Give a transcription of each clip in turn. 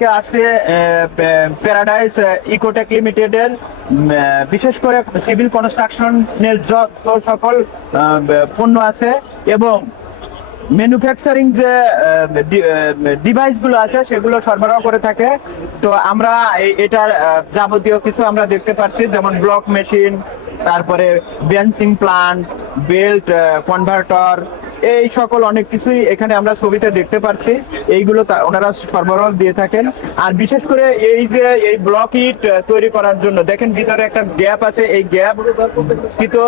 আজকে আসছে প্যারাডাইস ইকোটেক লিমিটেডের বিশেষ করে সিভিল কনস্ট্রাকশনের যত সকল পণ্য আছে এবং ম্যানুফ্যাকচারিং যে ডিভাইসগুলো আছে সেগুলো সরবরাহ করে থাকে। তো আমরা এটার যাবতীয় কিছু আমরা দেখতে পাচ্ছি যেমন ব্লক মেশিন তারপরে বেঞ্চিং প্লান্ট বেল্ট কনভার্টর এই সকল অনেক কিছুই এখানে আমরা ছবিতে দেখতে পাচ্ছি। এইগুলো ওনারা সরবরাহ দিয়ে থাকেন। আর বিশেষ করে এই যে এই ব্লক ইট তৈরি করার জন্য দেখেন ভিতরে একটা গ্যাপ আছে। এই গ্যাপ কিন্তু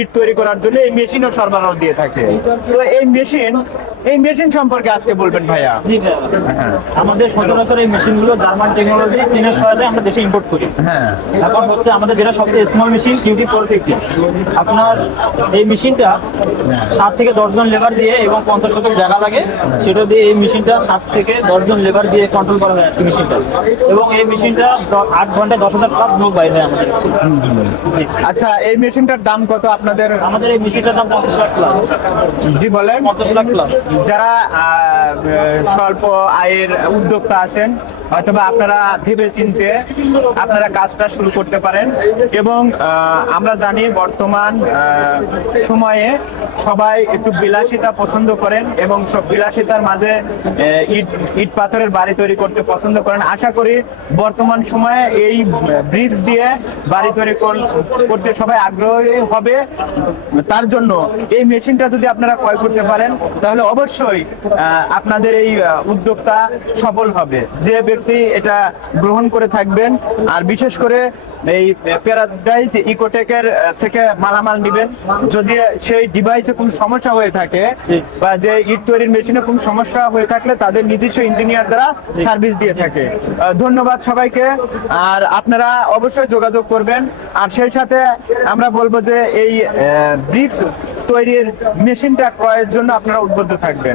ইট তৈরি করার জন্য এই মেশিনও সরবরাহ দিয়ে থাকে। তো এই মেশিন এই মেশিন সম্পর্কে আজকে বলবেন ভাইয়া? ভাইয়া। আমাদের সচরাচর এই মেশিনগুলো জার্মান টেকনোলজি চীনের সহায়তায় আমরা দেশে ইম্পোর্ট করি। হ্যাঁ। এখন হচ্ছে আমাদের যেটা সবচেয়ে small machine QT four fifty আপনার এই মেশিনটা সাত থেকে দশজন লেবার দিয়ে এবং পঞ্চাশ শতক জায়গা লাগে সেটা দিয়ে এই মেশিনটা সাত থেকে দশজন লেবার দিয়ে কন্ট্রোল করা হয় মেশিনটা। এবং এই মেশিনটা আট ঘন্টায় দশ হাজার প্লাস লোক বাইরে হয় আমাদের। আচ্ছা এই মেশিনটার দাম কত আপনাদের? আমাদের এই মেশিনটার দাম পঞ্চাশ লাখ প্লাস জি বলেন। পঞ্চাশ লাখ প্লাস যারা স্বল্প আয়ের উদ্যোক্তা আছেন অথবা আপনারা ভেবে চিনতে আপনারা কাজটা শুরু করতে পারেন। এবং আমরা জানি বর্তমান সময়ে সবাই একটু বিলাসিতা পছন্দ করেন এবং সব বিলাসিতার মাঝে ইট ইট পাথরের বাড়ি তৈরি করতে পছন্দ করেন। আশা করি বর্তমান সময়ে এই ব্রিজ দিয়ে বাড়ি তৈরি কর- করতে সবাই আগ্রহী হবে। তার জন্য এই মেশিনটা যদি আপনারা ক্রয় করতে পারেন, তাহলে অবশ্যই আপনাদের এই উদ্যোক্তা সফল হবে। যে ব্যক্তি এটা গ্রহণ করে থাকবেন। আর বিশেষ করে এই প্যারাডাইজ ইকোটেকের থেকে মালামাল নিবেন। যদি সেই ডিভাইসে কোনো সমস্যা হয়ে থাকে বা যে ইট তৈরির মেশিনে কোনো সমস্যা হয়ে থাকলে তাদের নিজস্ব ইঞ্জিনিয়ার দ্বারা সার্ভিস দিয়ে থাকে। ধন্যবাদ সবাইকে। আর আপনারা অবশ্যই যোগাযোগ করবেন। আর সেই সাথে আমরা বলব যে এই ব্রিক্স তৈরির মেশিনটা ক্রয়ের জন্য আপনারা উদ্বুদ্ধ থাকবেন।